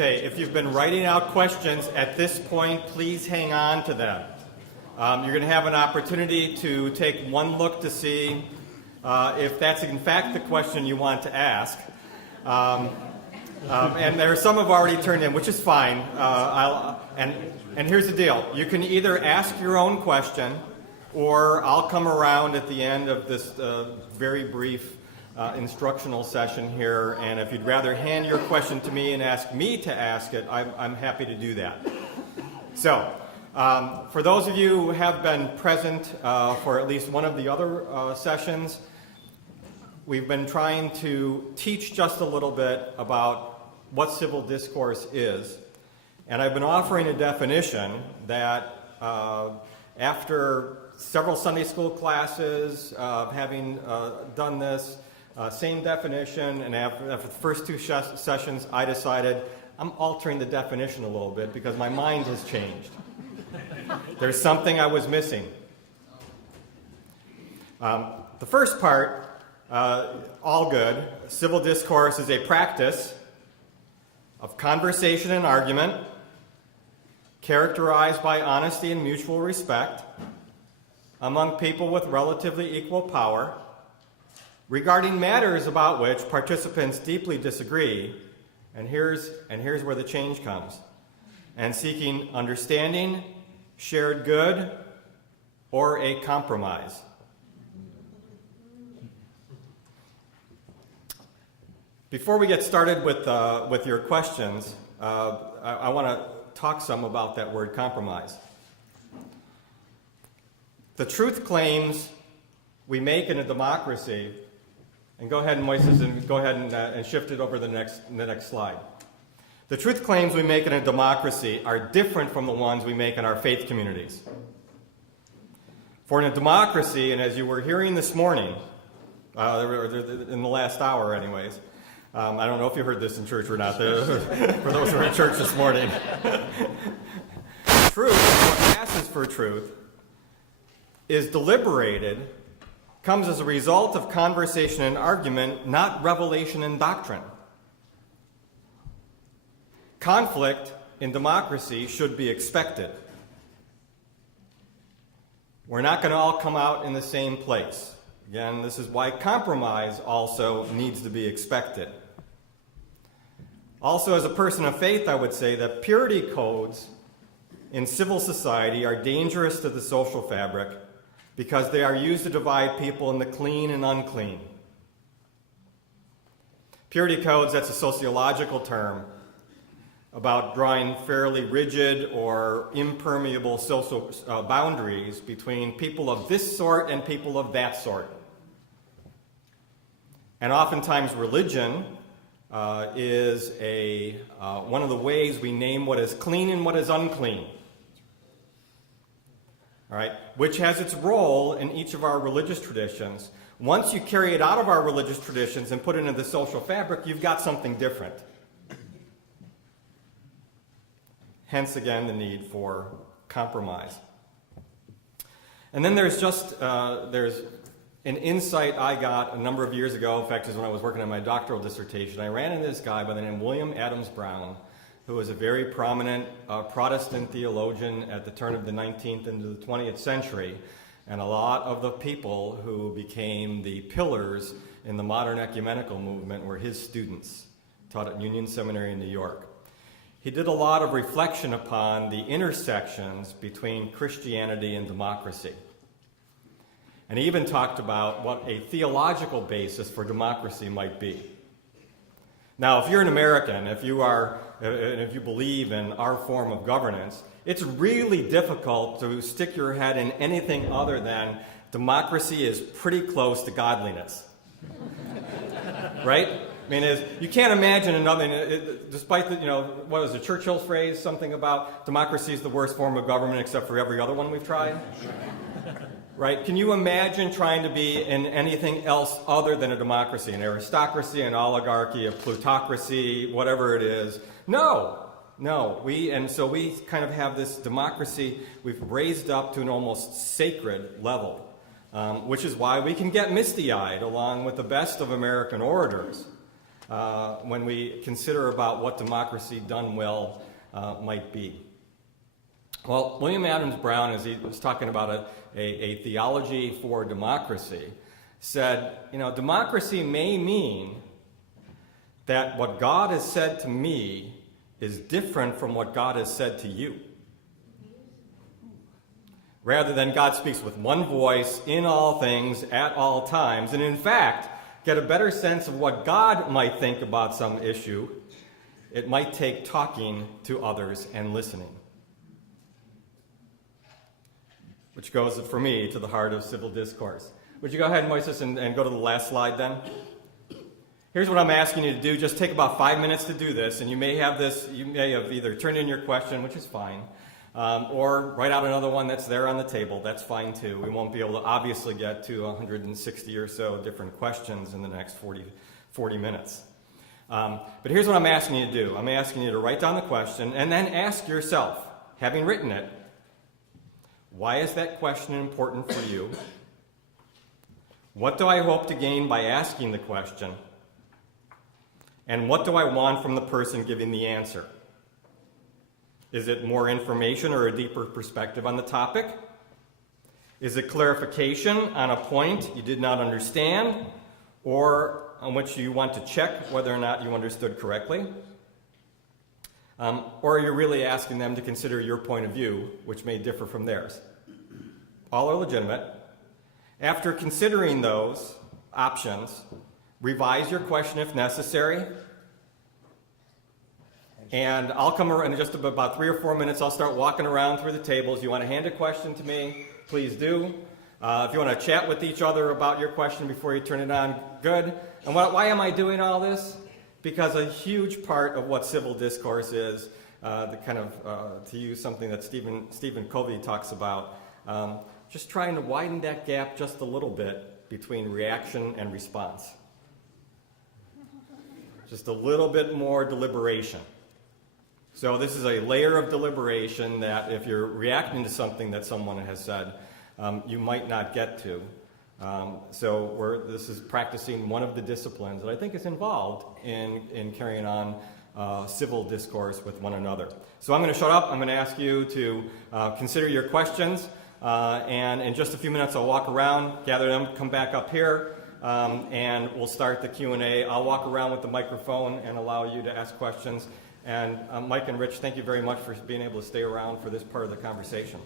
Okay, if you've been writing out questions at this point, please hang on to them. You're going to have an opportunity to take one look to see if that's in fact the question you want to ask. And there are some have already turned in, which is fine. And here's the deal. You can either ask your own question, or I'll come around at the end of this very brief instructional session here, and if you'd rather hand your question to me and ask me to ask it, I'm happy to do that. So, for those of you who have been present for at least one of the other sessions, we've been trying to teach just a little bit about what civil discourse is. And I've been offering a definition that after several Sunday school classes, having done this, same definition, and after the first two sessions, I decided I'm altering the definition a little bit because my mind has changed. There's something I was missing. The first part, all good. Civil discourse is a practice of conversation and argument characterized by honesty and mutual respect among people with relatively equal power regarding matters about which participants deeply disagree, and here's where the change comes, and seeking understanding, shared good, or a compromise. Before we get started with your questions, I want to talk some about that word compromise. The truth claims we make in a democracy, and go ahead, Moises, and go ahead and shift it over the next slide. The truth claims we make in a democracy are different from the ones we make in our faith communities. For in a democracy, and as you were hearing this morning, in the last hour anyways, I don't know if you heard this in church or not, for those who are in church this morning. Truth, what passes for truth, is deliberated, comes as a result of conversation and argument, not revelation and doctrine. Conflict in democracy should be expected. We're not going to all come out in the same place. Again, this is why compromise also needs to be expected. Also, as a person of faith, I would say that purity codes in civil society are dangerous to the social fabric because they are used to divide people into clean and unclean. Purity codes, that's a sociological term about drawing fairly rigid or impermeable social boundaries between people of this sort and people of that sort. And oftentimes religion is one of the ways we name what is clean and what is unclean. All right, which has its role in each of our religious traditions. Once you carry it out of our religious traditions and put it into the social fabric, you've got something different. Hence, again, the need for compromise. And then there's an insight I got a number of years ago. In fact, is when I was working on my doctoral dissertation. I ran into this guy by the name of William Adams Brown, who was a very prominent Protestant theologian at the turn of the 19th into the 20th century, and a lot of the people who became the pillars in the modern ecumenical movement were his students, taught at Union Seminary in New York. He did a lot of reflection upon the intersections between Christianity and democracy. And he even talked about what a theological basis for democracy might be. Now, if you're an American, if you believe in our form of governance, it's really difficult to stick your head in anything other than democracy is pretty close to godliness. Right? I mean, you can't imagine another, despite what was the Churchill's phrase, something about democracy is the worst form of government except for every other one we've tried? Right? Can you imagine trying to be in anything else other than a democracy, an aristocracy, an oligarchy, a plutocracy, whatever it is? No. So we kind of have this democracy we've raised up to an almost sacred level, which is why we can get misty-eyed along with the best of American orators. when we consider about what democracy done well might be. Well, William Adams Brown, as he was talking about a theology for democracy, said, democracy may mean that what God has said to me is different from what God has said to you. Rather than God speaks with one voice in all things at all times, and in fact, get a better sense of what God might think about some issue, it might take talking to others and listening. Which goes, for me, to the heart of civil discourse. Would you go ahead, Moises, and go to the last slide then? Here's what I'm asking you to do. Just take about 5 minutes to do this, and you may have either turned in your question, which is fine, or write out another one that's there on the table. That's fine too. We won't be able to obviously get to 160 or so different questions in the next 40 minutes. But here's what I'm asking you to do. I'm asking you to write down the question and then ask yourself, having written it, why is that question important for you? What do I hope to gain by asking the question? And what do I want from the person giving the answer? Is it more information or a deeper perspective on the topic? Is it clarification on a point you did not understand, or on which you want to check whether or not you understood correctly? Or are you really asking them to consider your point of view, which may differ from theirs? All are legitimate. After considering those options, revise your question if necessary. And I'll come around in just about 3 or 4 minutes. I'll start walking around through the tables. You want to hand a question to me, please do. If you want to chat with each other about your question before you turn it on, good. And why am I doing all this? Because a huge part of what civil discourse is, to use something that Stephen Covey talks about, just trying to widen that gap just a little bit between reaction and response. Just a little bit more deliberation. So this is a layer of deliberation that if you're reacting to something that someone has said, you might not get to. This is practicing one of the disciplines that I think is involved in carrying on civil discourse with one another. So I'm going to shut up. I'm going to ask you to consider your questions. And in just a few minutes, I'll walk around, gather them, come back up here, and we'll start the Q&A. I'll walk around with the microphone and allow you to ask questions. And Mike and Rich, thank you very much for being able to stay around for this part of the conversation.